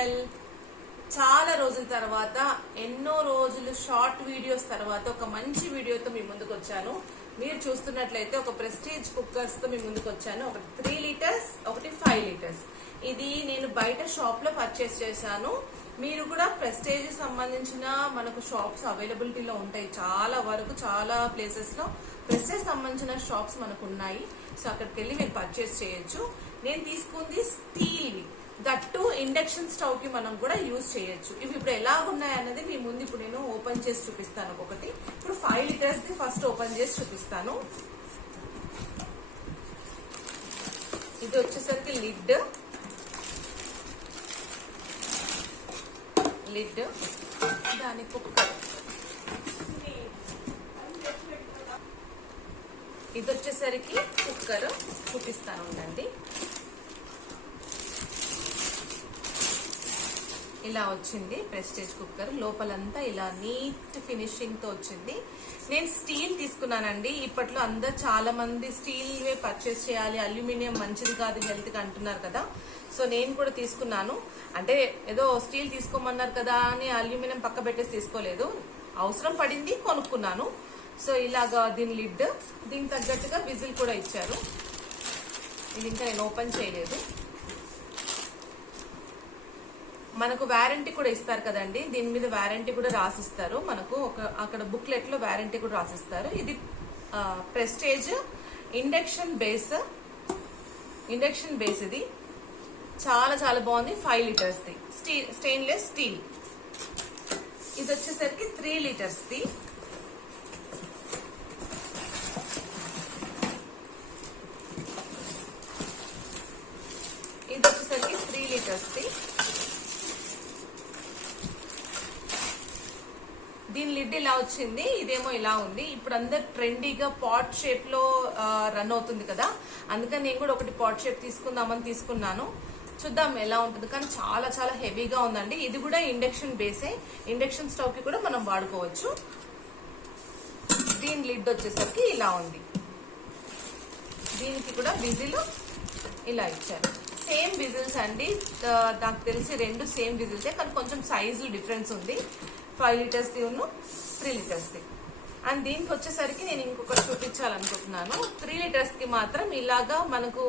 Channel. చాలా రోజుల తర్వాత, ఎన్నో రోజులు షార్ట్ వీడియోస్ తర్వాత ఒక మంచి వీడియోతో మీ ముందుకు వచ్చాను. మీరు చూస్తున్నట్లయితే ఒక ప్రెస్టీజ్ కుక్కర్స్ తో మీ ముందుకు వచ్చాను. ఒకటి 3 లీటర్స్, ఒకటి 5 లీటర్స్. ఇది నేను బయట షాప్ లో పర్చేస్ చేశాను. మీరు కూడా ప్రెస్టేజ్ సంబంధించిన మనకు షాప్స్ అవైలబిలిటీలో ఉంటాయి. చాలా వరకు చాలా ప్లేసెస్ లో ప్రెస్టేజ్ సంబంధించిన షాప్స్ మనకు ఉన్నాయి. సో అక్కడికి వెళ్ళి మీరు పర్చేస్ చేయొచ్చు. నేను తీసుకుంది స్టీల్, దట్టు ఇండక్షన్ స్టవ్ కి మనం కూడా యూజ్ చేయొచ్చు. ఇవి ఇప్పుడు ఎలా ఉన్నాయన్నది మీ ముందు ఇప్పుడు నేను ఓపెన్ చేసి చూపిస్తాను. ఒకటి ఇప్పుడు 5 లీటర్స్ ది ఫస్ట్ ఓపెన్ చేసి చూపిస్తాను. ఇది వచ్చేసరికి లిడ్ దాని కుక్కర్. ఇది వచ్చేసరికి కుక్కర్ చూపిస్తాను ఉండండి. ఇలా వచ్చింది ప్రెస్టేజ్ కుక్కర్. లోపలంతా ఇలా నీట్ ఫినిషింగ్ తో వచ్చింది. నేను స్టీల్ తీసుకున్నానండి. ఇప్పట్లో అందరు చాలా మంది స్టీల్ వే పర్చేస్ చేయాలి, అల్యూమినియం మంచిది కాదు హెల్త్ కి అంటున్నారు కదా. సో నేను కూడా తీసుకున్నాను. అంటే ఏదో స్టీల్ తీసుకోమన్నారు కదా అని అల్యూమినియం పక్క పెట్టేసి తీసుకోలేదు. అవసరం పడింది, కొనుక్కున్నాను. సో ఇలాగా దీని లిడ్, దీనికి తగ్గట్టుగా విజిల్ కూడా ఇచ్చారు. ఇది ఇంకా నేను ఓపెన్ చేయలేదు. మనకు వారంటీ కూడా ఇస్తారు కదండి, దీని మీద వారంటీ కూడా రాసిస్తారు. మనకు అక్కడ బుక్లెట్ లో వారంటీ కూడా రాసిస్తారు. ఇది ప్రెస్టేజ్ ఇండక్షన్ బేస్ ఇది చాలా చాలా బాగుంది. 5 లీటర్స్ ది స్టెయిన్లెస్ స్టీల్. ఇది వచ్చేసరికి 3 లీటర్స్ ది. ఇది వచ్చేసరికి 3 లీటర్స్ ది. దీని లిడ్ ఇలా వచ్చింది, ఇదేమో ఇలా ఉంది. ఇప్పుడు అందరు ట్రెండీగా పాట్ షేప్ లో రన్ అవుతుంది కదా, అందుకని నేను కూడా ఒకటి పాట్ షేప్ తీసుకుందామని తీసుకున్నాను. చూద్దాం ఎలా ఉంటుంది. కానీ చాలా చాలా హెవీగా ఉందండి. ఇది కూడా ఇండక్షన్ బేసే, ఇండక్షన్ స్టవ్ కి కూడా మనం వాడుకోవచ్చు. దీని లిడ్ వచ్చేసరికి ఇలా ఉంది. దీనికి కూడా విజిల్ ఇలా ఇచ్చారు. సేమ్ విజిల్స్ అండి, నాకు తెలిసి 2 సేమ్ విజిల్సే, కానీ కొంచెం సైజు డిఫరెన్స్ ఉంది. 5 లీటర్స్ ది ఉన్న 3 లీటర్స్ ది. అండ్ దీనికి వచ్చేసరికి నేను ఇంకొకటి చూపించాలనుకుంటున్నాను. 3 లీటర్స్ కి మాత్రం ఇలాగా మనకు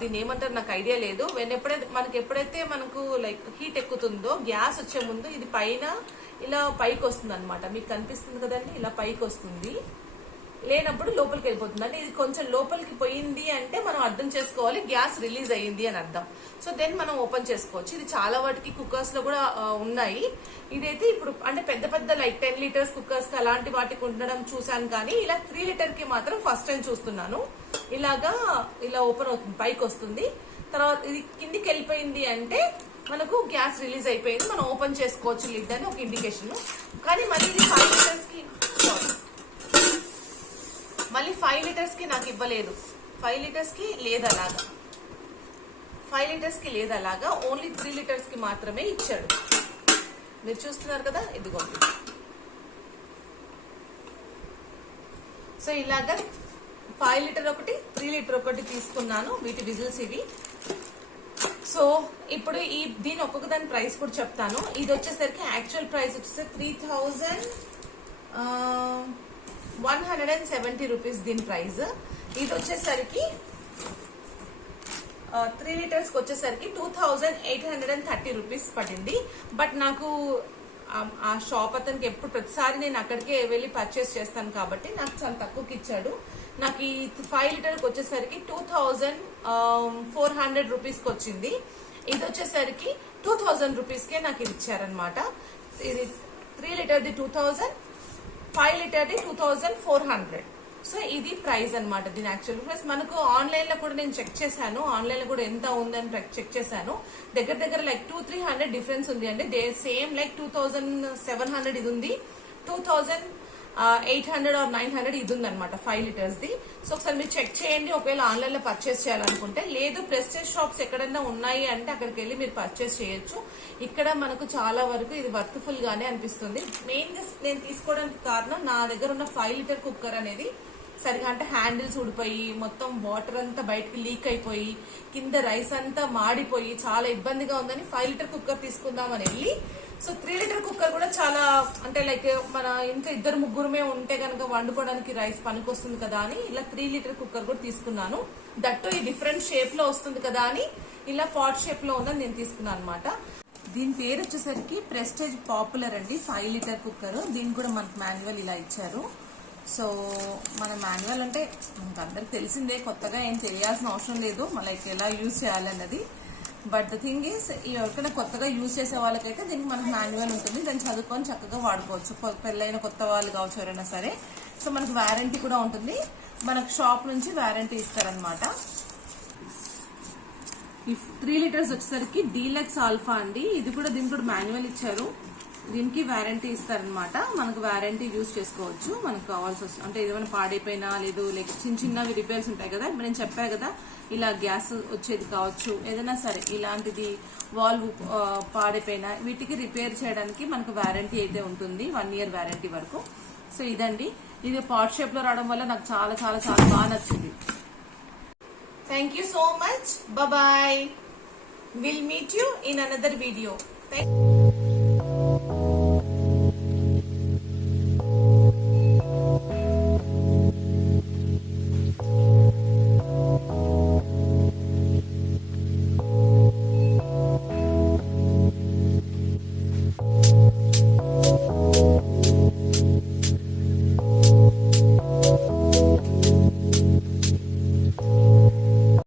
దీన్ని ఏమంటారు నాకు ఐడియా లేదు. ఎప్పుడైతే మనకు లైక్ హీట్ ఎక్కుతుందో గ్యాస్ వచ్చే ముందు ఇది పైన ఇలా పైకి వస్తుంది అనమాట. మీకు కనిపిస్తుంది కదండి, ఇలా పైకి వస్తుంది. లేనప్పుడు లోపలికి వెళ్ళిపోతుంది. అంటే ఇది కొంచెం లోపలికి పోయింది అంటే మనం అర్థం చేసుకోవాలి గ్యాస్ రిలీజ్ అయ్యింది అని అర్థం. సో దెన్ మనం ఓపెన్ చేసుకోవచ్చు. ఇది చాలా వాటికి కుక్కర్స్ లో కూడా ఉన్నాయి. ఇదైతే ఇప్పుడు అంటే పెద్ద పెద్ద లైక్ 10 లీటర్స్ కుక్కర్స్ కి అలాంటి వాటికి ఉండడం చూసాను, కానీ ఇలా 3 లీటర్ కి మాత్రం ఫస్ట్ టైం చూస్తున్నాను. ఇలా ఓపెన్ అవుతుంది, పైకి వస్తుంది. తర్వాత ఇది కిందికి వెళ్ళిపోయింది అంటే మనకు గ్యాస్ రిలీజ్ అయిపోయింది, మనం ఓపెన్ చేసుకోవచ్చు లిడ్ అని ఒక ఇండికేషన్. కానీ మళ్ళీ ఇది 5 లీటర్స్ కి మళ్ళీ 5 లీటర్స్ కి నాకు ఇవ్వలేదు. 5 లీటర్స్ కి లేదలాగా, 5 లీటర్స్ కి లేదలాగా, ఓన్లీ 3 లీటర్స్ కి మాత్రమే ఇచ్చాడు. మీరు చూస్తున్నారు కదా, ఇదిగోండి. సో ఇలాగా 5 లీటర్ ఒకటి, 3 లీటర్ ఒకటి తీసుకున్నాను. వీటి విజిల్స్ ఇవి. సో ఇప్పుడు దీని ఒక్కొక్క దాని ప్రైస్ కూడా చెప్తాను. ఇది వచ్చేసరికి యాక్చువల్ ప్రైస్ వచ్చేసరికి 3170 రూపీస్ దీని ప్రైస్. ఇది వచ్చేసరికి 3 లీటర్స్ కి వచ్చేసరికి 2830 రూపీస్ పడింది. బట్ నాకు ఆ షాప్ అతనికి ఎప్పుడు ప్రతిసారి నేను అక్కడికే వెళ్ళి పర్చేస్ చేస్తాను కాబట్టి నాకు చాలా తక్కువకి ఇచ్చాడు. నాకు ఈ 5 లీటర్ కి వచ్చేసరికి 2400 రూపీస్ కి వచ్చింది. ఇది వచ్చేసరికి 2000 రూపీస్ కే నాకు ఇది ఇచ్చారనమాట. ఇది 3 litre the 2000, 5 litre the 2400. So ఇది ప్రైస్ అనమాట దీని యాక్చువల్ ప్రైస్. మనకు ఆన్లైన్ లో కూడా నేను చెక్ చేశాను, ఆన్లైన్ లో కూడా ఎంత ఉందని చెక్ చేశాను. దగ్గర లైక్ 200-300 డిఫరెన్స్ ఉంది అండి. సేమ్ లైక్ 2700 ఇది ఉంది, 2800 or 900 ఇది ఉంది అనమాట 5 లీటర్స్ ది. సో ఒకసారి మీరు చెక్ చేయండి ఒకవేళ ఆన్లైన్ లో పర్చేస్ చేయాలనుకుంటే. లేదు ప్రెస్టేజ్ షాప్స్ ఎక్కడైనా ఉన్నాయి అంటే అక్కడికి వెళ్ళి మీరు పర్చేస్ చేయొచ్చు. ఇక్కడ మనకు చాలా వరకు ఇది వర్త్ఫుల్ గానే అనిపిస్తుంది. మెయిన్ గా నేను తీసుకోవడానికి కారణం నా దగ్గర ఉన్న 5 లీటర్ కుక్కర్ అనేది సరిగా అంటే హ్యాండిల్స్ ఊడిపోయి మొత్తం వాటర్ అంతా బయటకి లీక్ అయిపోయి కింద రైస్ అంతా మాడిపోయి చాలా ఇబ్బందిగా ఉందని 5 లీటర్ కుక్కర్ తీసుకుందామని వెళ్ళి, సో 3 లీటర్ కుక్కర్ కూడా చాలా అంటే లైక్ మన ఇంట్లో 2-3 ఉంటే కనుక వండుకోవడానికి రైస్ పనికొస్తుంది కదా అని ఇలా 3 లీటర్ కుక్కర్ కూడా తీసుకున్నాను. దట్టు ఈ డిఫరెంట్ షేప్ లో వస్తుంది కదా అని ఇలా పాట్ షేప్ లో ఉందని నేను తీసుకున్నాను అనమాట. దీని పేరు వచ్చేసరికి ప్రెస్టేజ్ పాపులర్ అండి, 5 లీటర్ కుక్కర్. దీనికి కూడా మనకు మాన్యువల్ ఇలా ఇచ్చారు. సో మన మాన్యువల్ అంటే మనకు అందరికి తెలిసిందే, కొత్తగా ఏం తెలియాల్సిన అవసరం లేదు లైక్ ఎలా యూజ్ చేయాలన్నది. బట్ ద థింగ్ ఈస్ ఎవరికైనా కొత్తగా యూజ్ చేసే వాళ్ళకైతే దీనికి మనకు మాన్యువల్ ఉంటుంది, దాన్ని చదువుకొని చక్కగా వాడుకోవచ్చు. పెళ్ళైన కొత్త వాళ్ళు కావచ్చు ఎవరైనా సరే. సో మనకు వారంటీ కూడా ఉంటుంది, మనకు షాప్ నుంచి వారంటీ ఇస్తారనమాట. ఈ 3 లీటర్స్ వచ్చేసరికి డీలక్స్ ఆల్ఫా అండి. ఇది కూడా దీనికి కూడా మాన్యువల్ ఇచ్చారు, దీనికి వారంటీ ఇస్తారనమాట. మనకు వారంటీ యూజ్ చేసుకోవచ్చు మనకు కావాల్సి వస్తుంది. అంటే ఏదైనా పాడైపోయినా లేదు లైక్ చిన్నవి రిపేర్స్ ఉంటాయి కదా, ఇప్పుడు నేను చెప్పాను కదా ఇలా గ్యాస్ వచ్చేది కావచ్చు, ఏదైనా సరే ఇలాంటిది వాల్వ్ పాడైపోయినా వీటికి రిపేర్ చేయడానికి మనకు వారంటీ అయితే ఉంటుంది, 1 ఇయర్ వారంటీ వరకు. సో ఇదండి, ఇది పాట్ షేప్ లో రావడం వల్ల నాకు చాలా చాలా చాలా బాగా నచ్చింది. Thank you so much. Bye bye. We'll meet you in another video. Thank you.